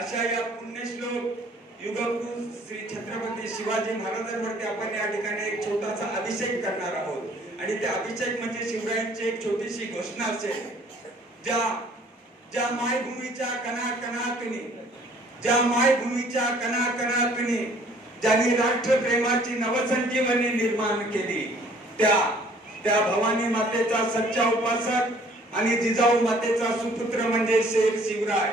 अशा या पुण्यश्लोक युगपुरुष श्री छत्रपती शिवाजी महाराजांवरती आपण या ठिकाणी एक छोटासा अभिषेक करणार आहोत आणि त्या अभिषेक म्हणजे शिवरायांची एक छोटीशी घोषणा असेल. ज्या मायभूमीच्या कणाकणातून ज्यांनी राष्ट्रप्रेमाची नवसंजीवनी निर्माण केली त्या भवानी मातेचा सच्चा उपासक आणि जिजाऊ मातेचा सुपुत्र म्हणजे शेर शिवराय.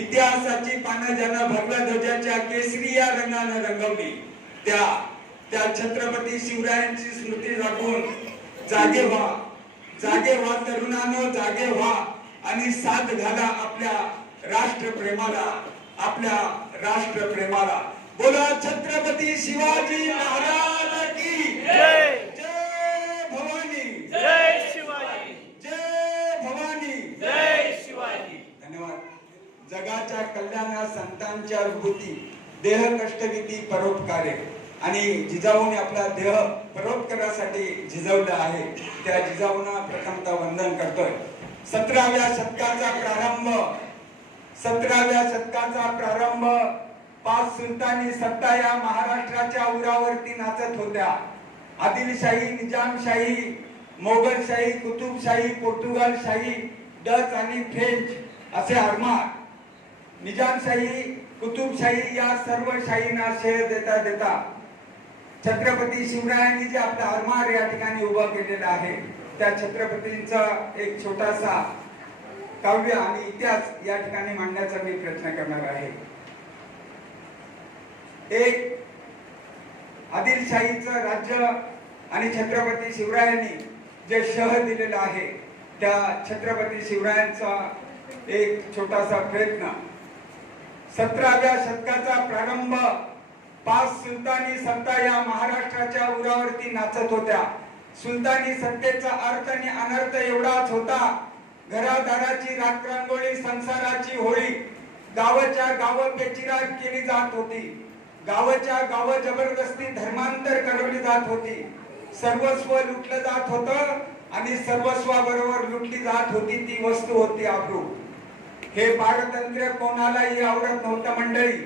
इतिहासाची पानं ज्यांना भगव्या ध्वजाच्या केसरी या रंगाने रंगवली त्या छत्रपती शिवरायांची स्मृती जागून जागे व्हा तरुणांनो, जागे व्हा आणि साथ घाला आपल्या राष्ट्रप्रेमाला. बोला छत्रपती शिवाजी महाराज की जय. जय भवानी, जय शिवाजी, जय भवानी, जय शिवाजी. धन्यवाद. जगाच्या कल्याणा संतांच्या विभूती देह कष्टविधी परोपकारे आणि जिजाऊने आपला देह परोपकारासाठी झिजवला आहे. त्या जिजाऊंना प्रथमतः वंदन करतोय. 17व्या शतकाचा प्रारंभ 5 सुलतानी सत्ता या महाराष्ट्राच्या उरावरती नाचत होत्या. आदिलशाही, निजामशाही, मोगलशाही, कुतुबशाही, पोर्तुगालशाही, डच आणि फ्रेंच असे आरमार. निजामशाही, कुतुबशाही या सर्व शाहींना शेर देता छत्रपती शिवरायांनी जे आपला आरमार या ठिकाणी उभा केलेला आहे त्या छत्रपतींचा एक छोटासा काव्य आणि इतिहास या ठिकाणी मांडण्याचा मी प्रयत्न करणार आहे. एक आदिलशाहीचं राज्य आणि छत्रपती शिवरायांनी जे शह दिलेलं आहे त्या छत्रपती शिवरायांचा एक छोटासा प्रयत्न. 17व्या शतकाचा प्रारंभ 5 सुलतानी सत्ता या महाराष्ट्राच्या उरावरती नाचत होत्या. सुलतानी सत्तेचा अर्थ आणि अनर्थ एवढाच होता. घरादाराची रात्रंगोळी, संसाराची होळी, गावाच्या गाव बेचिराग केली जात होती. गावाच्या गाव जबरदस्ती धर्मांतर करवली जात होती. सर्वस्व लुटलं जात होतं आणि सर्वस्वाबरोबर लुटली जात होती ती वस्तू होती आबरू. हे पारतंत्र्य कोणालाही आवडत नव्हतं मंडळी,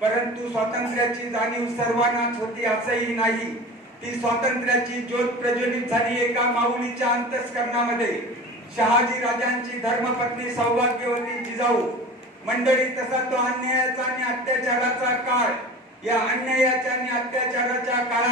परंतु स्वातंत्र्याची जाणीव सर्वांनाच होती असंही नाही. ती स्वातंत्र्याची ज्योत प्रज्वलित झाली एका माऊलीच्या अंतस्करणामध्ये. शहाजी राजांची धर्मपत्नी सौभाग्यवती जिजाऊ. मंडळी तसा तो अन्यायाचा आणि अत्याचाराचा काळ. या अन्यायाच्या आणि अत्याचाराच्या काळात